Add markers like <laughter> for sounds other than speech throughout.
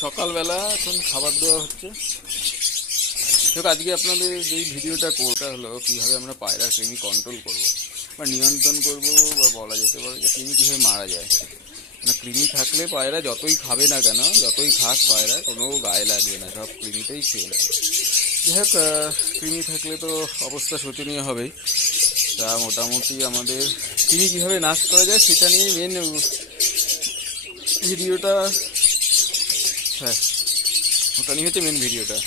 সকালবেলা এখন খাবার দেওয়া হচ্ছে। দেখো, আজকে আপনাদের যেই ভিডিওটা করতে হলো, কীভাবে আমরা পায়রা কৃমি কন্ট্রোল করব, বা নিয়ন্ত্রণ করব, বা বলা যেতে পারে যে কৃমি কীভাবে মারা যায়। মানে কৃমি থাকলে পায়রা যতই খাবে না কেন, যতই খাক পায়রা, কোনো গায়ে লাগবে না, সব কৃমিতেই খেয়ে নেবে। যাই হোক কৃমি থাকলে তো অবস্থা শোচনীয় হবেই। তা মোটামুটি আমাদের কৃমি কীভাবে নাশ করা যায়, সেটা নিয়ে মেন ভিডিওটা হ্যাঁ ওটা নিয়ে হচ্ছে মেন ভিডিওটা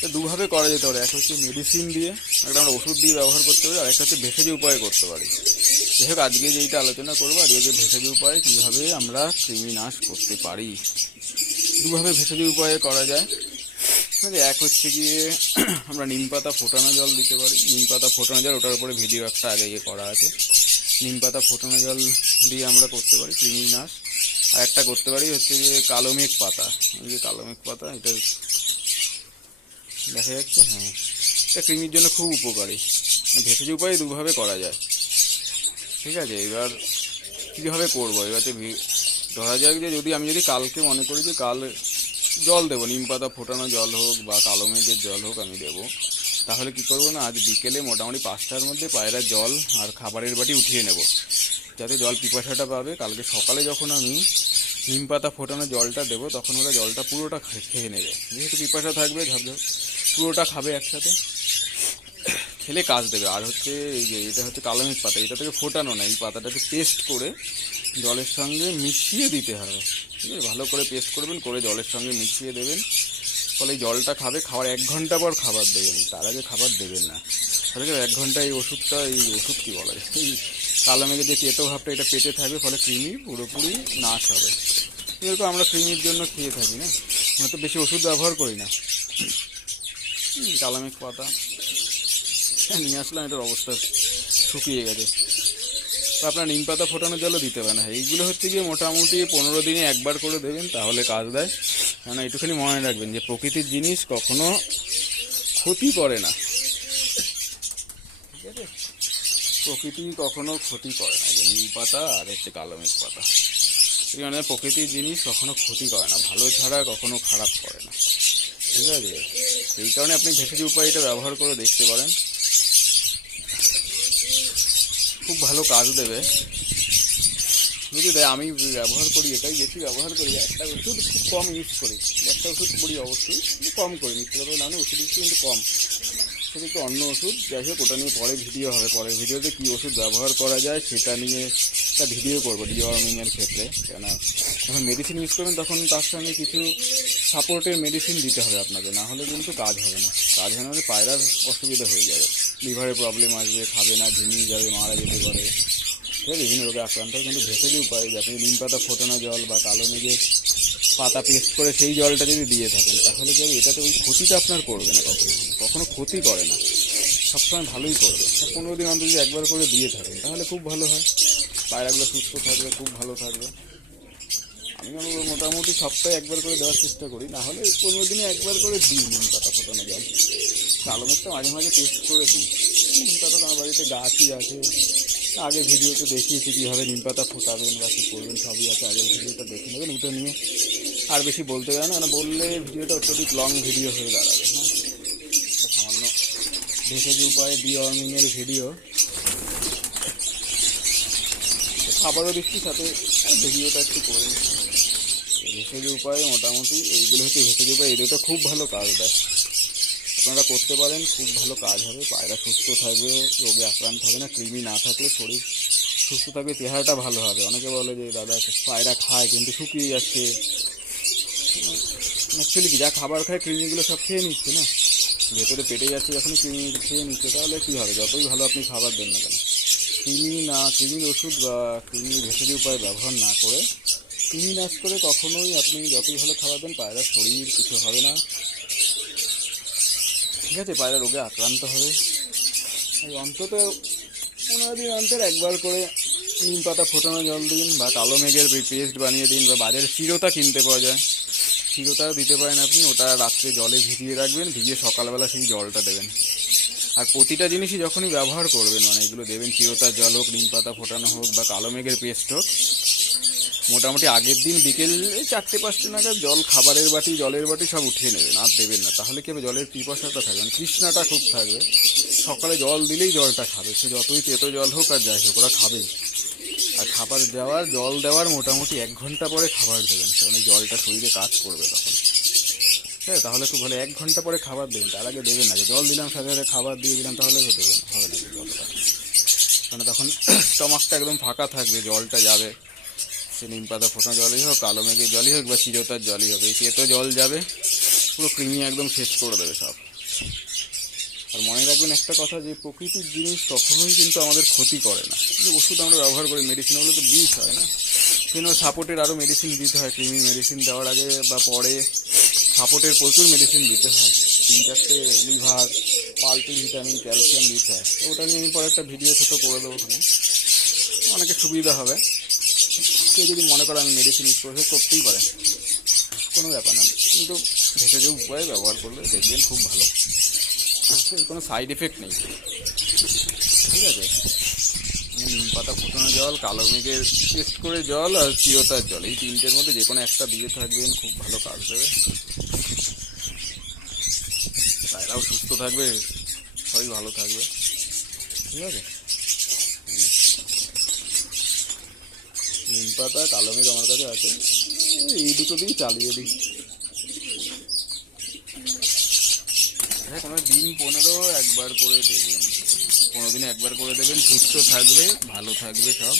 তো দুভাবে করা যেতে পারে। এক হচ্ছে মেডিসিন দিয়ে, একটা আমরা ওষুধ দিয়ে ব্যবহার করতে পারি, আর একটা হচ্ছে ভেষজ উপায়ে করতে পারি। যাই হোক, আজকে যেইটা আলোচনা করব, আজকে যে ভেষজ উপায়ে কীভাবে আমরা কৃমি নাশ করতে পারি। দুভাবে ভেষজ উপায়ে করা যায়। মানে এক হচ্ছে গিয়ে <clears throat> আমরা নিম পাতা ফোটানো জল দিতে পারি। নিম পাতা ফোটানো জল, ওটার উপরে ভিডিও একটা আগে ইয়ে করা আছে। নিম পাতা ফোটানো জল দিয়ে আমরা করতে পারি কৃমি নাশ। আর একটা করতে পারি হচ্ছে যে কালো মেঘ পাতা। এই যে কালো মেঘ পাতা, এটা দেখা যাচ্ছে হ্যাঁ। এটা কৃমির জন্য খুব উপকারী। ভেষজ উপায়ে দুভাবে করা যায়। ঠিক আছে, এবার কীভাবে করব? এবার ধরা যাক যে যদি আমি যদি কালকে মনে করি যে কাল জল দেবো, নিম পাতা ফোটানো জল হোক বা কালো মেঘের জল হোক আমি দেবো, তাহলে কি করব না, আজ বিকেলে মোটামুটি পাঁচটার মধ্যে পায়রা জল আর খাবারের বাটি উঠিয়ে নেব। যাতে জল পিপাসাটা পাবে, কালকে সকালে যখন আমি নিম পাতা ফোটানো জলটা দেবো, তখন ওরা জলটা পুরোটা খেয়ে নেবে। যেহেতু পিপাসা থাকবে ঝাপঝাপ পুরোটা খাবে একসাথে। খেলে কাজ দেবে। আর হচ্ছে এই যে, এটা হচ্ছে কালো মেঘ পাতা। এটা থেকে ফোটানো না, এই পাতাটাকে পেস্ট করে জলের সঙ্গে মিশিয়ে দিতে হবে। ঠিক আছে? ভালো করে পেস্ট করবেন, করে জলের সঙ্গে মিশিয়ে দেবেন। ফলে জলটা খাবে, খাওয়ার এক ঘণ্টা পর খাবার দেবেন। তার আগে খাবার দেবেন না। তাহলে এক ঘণ্টা এই ওষুধটা, এই ওষুধ কি বলা? যায় এই কালো মেঘের যে তেতো ভাবটা এটা পেটে থাকবে ফলে কৃমি পুরোপুরি নাশ হবে। এরকম আমরা কৃমির জন্য খেয়ে থাকি না। আমরা তো বেশি ওষুধ ব্যবহার করি না। হুম, কালো মেঘ পাতা। হ্যাঁ, নিয়ে আসলাম এটার অবস্থা শুকিয়ে গেছে। তো আপনার নিম পাতা ফোটানোর জলও দিতে পারেন হ্যাঁ এইগুলো হচ্ছে গিয়ে মোটামুটি পনেরো দিনে একবার করে দেবেন তাহলে কাজ দেয়। কেন একটুখানি মনে রাখবেন যে প্রকৃতির জিনিস কখনো ক্ষতি করে না। ঠিক আছে? প্রকৃতি কখনো ক্ষতি করে না যে নিম পাতা আর হচ্ছে কালো মেঘ পাতা। এই মানে প্রকৃতির জিনিস কখনো ক্ষতি করে না, ভালো ছাড়া কখনো খারাপ করে না। ঠিক আছে? এই কারণে আপনি ভেষজ উপায়টা ব্যবহার করে দেখতে পারেন। খুব ভালো কাজ দেবে। যদি দেয় আমি ব্যবহার করি এটাই, বেশি ব্যবহার করি। একটা ওষুধ খুব কম ইউজ করি, একটা ওষুধ করি অবশ্যই, কিন্তু কম করি মিথ্যে কথা না ওষুধ ইউজ কিন্তু কম। সেটা একটু অন্য ওষুধ। যাই হোক, ওটা নিয়ে পরে ভিডিও হবে। পরের ভিডিওতে কী ওষুধ ব্যবহার করা যায় সেটা নিয়ে একটা ভিডিও করব ডিওয়ার্মিংয়ের ক্ষেত্রে। কেন যখন মেডিসিন ইউজ করবেন, তখন তার সঙ্গে কিছু সাপোর্টের মেডিসিন দিতে হবে আপনাকে। না হলে কিন্তু কাজ হবে না। কাজ হয় না হলে পায়রার অসুবিধা হয়ে যাবে। লিভারে প্রবলেম আসবে, খাবে না ঝিমিয়ে যাবে, মারা যেতে পারে। ঠিক আছে? বিভিন্ন রোগে আক্রান্ত কিন্তু ভেষজ উপায় আপনি নিম পাতা, ফোটানো জল বা কালো মেঘে পাতা পেস্ট করে সেই জলটা যদি দিয়ে থাকেন, তাহলে কি হবে? এটাতে ওই ক্ষতিটা আপনার করবে না কখনো। কখনো ক্ষতি করে না। সবসময় ভালোই করবে। পনেরো দিন অন্তর যদি একবার করে দিয়ে থাকেন, তাহলে খুব ভালো হয়। পায়রাগুলো সুস্থ থাকবে, খুব ভালো থাকবে। আমি আমার মোটামুটি সপ্তাহে একবার করে দেওয়ার চেষ্টা করি। না হলে পনেরো দিনে একবার করে দিই নিম পাতা ফোটানো জল। কালো মাঝে মাঝে টেস্ট করে দিই। নিম পাতা আমার বাড়িতে গাছই আছে। আগে ভিডিওতে দেখিয়েছি কীভাবে নিম পাতা ফোটাবেন বা কী করবেন, সবই আছে। আগের ভিডিওটা দেখে নেবেন, ওটা নিয়ে আর বেশি বলতে পারে না বললে ভিডিওটা অত্যধিক লং ভিডিও হয়ে দাঁড়াবে হ্যাঁ? সামান্য ভেষজ উপায়ে ডিওয়ার্মিংয়ের ভিডিও খাবারও দিচ্ছি সাথে ভিডিওটা একটু করে ভেষজ উপায়ে মোটামুটি এইগুলো হচ্ছে ভেষজ উপায়, এই খুব ভালো কাজ দেয় আপনারা করতে পারেন, খুব ভালো কাজ হবে। পায়রা সুস্থ থাকবে, রোগে আক্রান্ত হবে না, কৃমি না থাকলে শরীর সুস্থ থাকবে, চেহারাটা ভালো হবে। অনেকে বলে যে, দাদা, পায়রা খায় কিন্তু শুকিয়ে যাচ্ছে। অ্যাকচুয়ালি কি, যা খাবার খায় কৃমিগুলো সব খেয়ে নিচ্ছে না? ভেতরে পেটে যাচ্ছে যখন কৃমি খেয়ে নিচ্ছে, তাহলে কী হবে? যতই ভালো আপনি খাবার দেন না কেন। কৃমি না কৃমির ওষুধ বা কৃমির ভেষজ উপায় ব্যবহার না করে কৃমি নাশ করে কখনোই আপনি যতই ভালো খাবার দেন পায়রার শরীর কিছু হবে না। ঠিক আছে, পায়রা রোগে আক্রান্ত হবে। অন্তত পনেরো দিন অন্তর একবার করে নিম পাতা ফোটানো জল দিন বা কালো মেঘের পেস্ট বানিয়ে দিন বা বাজারে চিরতা কিনতে পাওয়া যায়। চিরতাও দিতে পারেন আপনি, ওটা রাত্রে জলে ভিজিয়ে রাখবেন, ভিজিয়ে সকালবেলা সেই জলটা দেবেন। আর প্রতিটা জিনিসই যখনই ব্যবহার করবেন মানে এগুলো দেবেন, চিরতার জল হোক, নিম পাতা ফোটানো হোক বা কালো মেঘের পেস্ট হোক, মোটামুটি আগের দিন বিকেল চারটে, পাঁচটা নাগাদ জল খাবারের বাটি, জলের বাটি সব উঠিয়ে নেবেন, আর দেবেন না। তাহলে কি হবে? জলের পিপাসাটা থাকবে তৃষ্ণাটা খুব থাকবে সকালে জল দিলেই জলটা খাবে, সে যতই তেতো জল হোক আর যাই হোক, ওরা খাবেই। খাবার দেওয়ার, জল দেওয়ার মোটামুটি এক ঘণ্টা পরে খাবার দেবেন। কারণ জলটা শরীরে কাজ করবে তখন। হ্যাঁ তাহলে খুব ভালো, এক ঘণ্টা পরে খাবার দেবেন। তার আগে দেবেন না। যে জল দিলাম, সাথে সাথে খাবার দিয়ে দিলাম, তাহলে দেবেন হবে না জলটা। মানে তখন <clears throat> স্টমাকটা একদম ফাঁকা থাকবে, জলটা যাবে। সে নিম পাতা ফোটানো জলই হোক, কালো মেঘের জলই হোক বা চিরতার জলই হোক। এই তেতো জল যাবে, পুরো কৃমি একদম শেষ করে দেবে সব। আর মনে রাখবেন একটা কথা যে প্রকৃতির জিনিস কখনোই কিন্তু আমাদের ক্ষতি করে না। যে ওষুধ আমরা ব্যবহার করি মেডিসিন ওগুলো তো বিষ হয় না। কিন্তু সাপোর্টের আরও মেডিসিন দিতে হয় কৃমির মেডিসিন দেওয়ার আগে বা পরে সাপোর্টের প্রচুর মেডিসিন দিতে হয়। তিন চারটে লিভার মাল্টি ভিটামিন ক্যালসিয়াম দিতে হয়। তো ওটা নিয়ে আমি পরে একটা ভিডিও ছোটো করে দেবো ওখানে। অনেকে সুবিধা হবে। কেউ যদি মনে করে আমি মেডিসিন ইউজ করে করতেই পারে। কোনো ব্যাপার না। কিন্তু ভেষজ উপায়ে ব্যবহার করলে দেখবেন খুব ভালো। কোনো সাইড এফেক্ট নেই। ঠিক আছে? নিম পাতা ফুটানো জল, কালো মেঘের টেস্ট করে জল আর চিরতার জল। এই তিনটের মধ্যে যে কোনো একটা দিয়ে থাকবেন, খুব ভালো কাজ দেবে তাইরাও সুস্থ থাকবে, সবাই ভালো থাকবে। ঠিক আছে? নিম পাতা, কালো মেঘ আমার কাছে আছে। এই দুটো দিন চালিয়ে দিই হ্যাঁ কোনো দিন পনেরো একবার করে দেবেন। পনেরো দিনে একবার করে দেবেন, সুস্থ থাকবে, ভালো থাকবে সব।